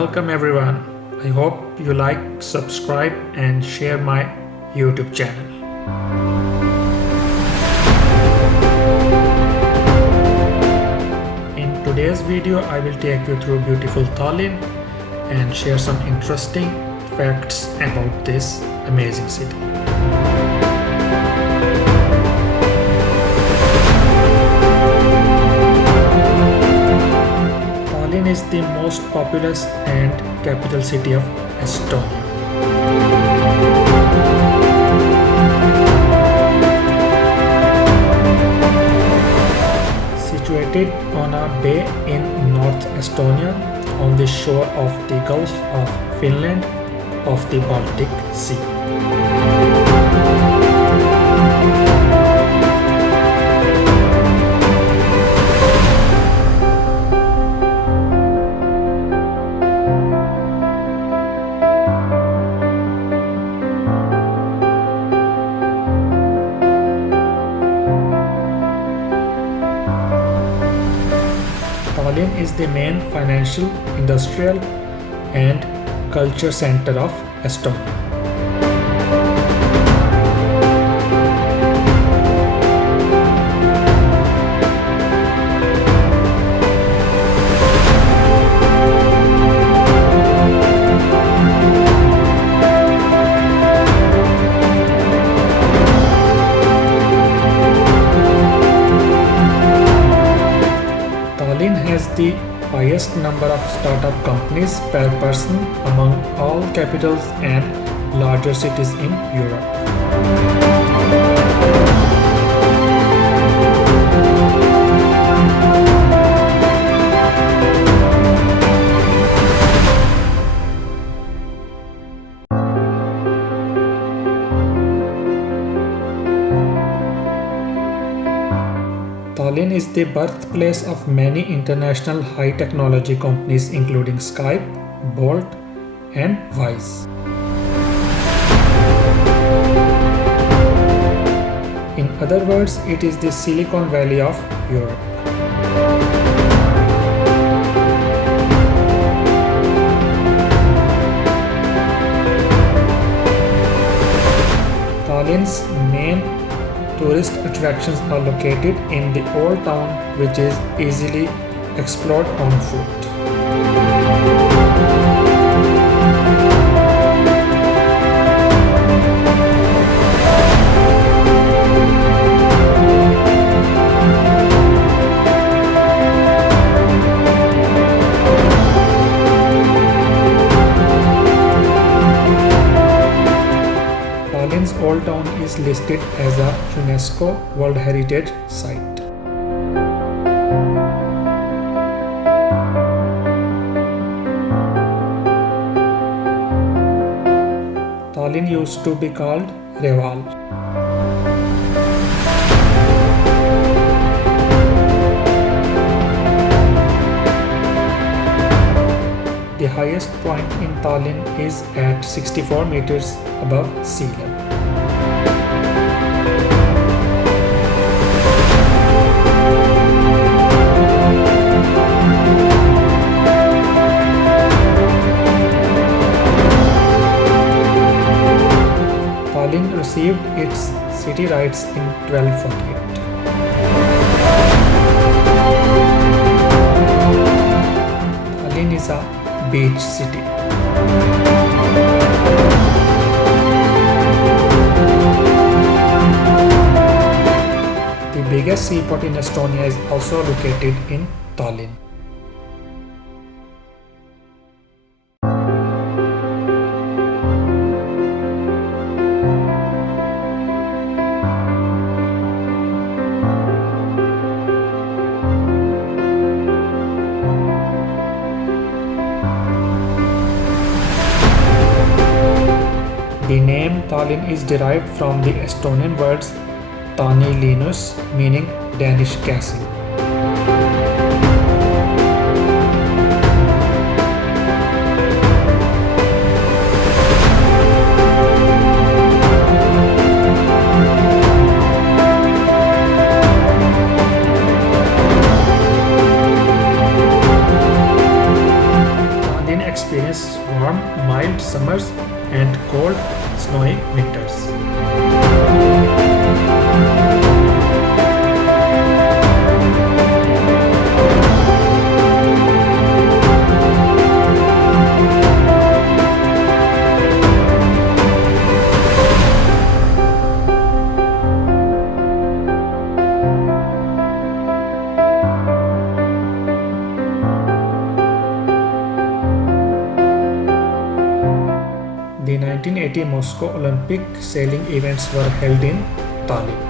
Welcome everyone. I hope you like, subscribe and share my YouTube channel. In today's video, I will take you through beautiful Tallinn and share some interesting facts about this amazing city. Tallinn is the most populous and capital city of Estonia. Situated on a bay in North Estonia on the shore of the Gulf of Finland of the Baltic Sea. Tallinn is the main financial, industrial and culture center of Estonia. Tallinn has the highest number of startup companies per person among all capitals and larger cities in Europe. Tallinn is the birthplace of many international high-technology companies including Skype, Bolt and Waqas. In other words, it is the Silicon Valley of Europe. Tallinn's main tourist attractions are located in the old town, which is easily explored on foot. Tallinn's Old Town is listed as a UNESCO World Heritage Site. Tallinn used to be called Reval. The highest point in Tallinn is at 64 meters above sea level. Tallinn received its city rights in 1248. Tallinn is a beach city. The biggest seaport in Estonia is also located in Tallinn. The name Tallinn is derived from the Estonian words Taani Linnus, meaning Danish castle. 2080 Moscow Olympic sailing events were held in Tallinn.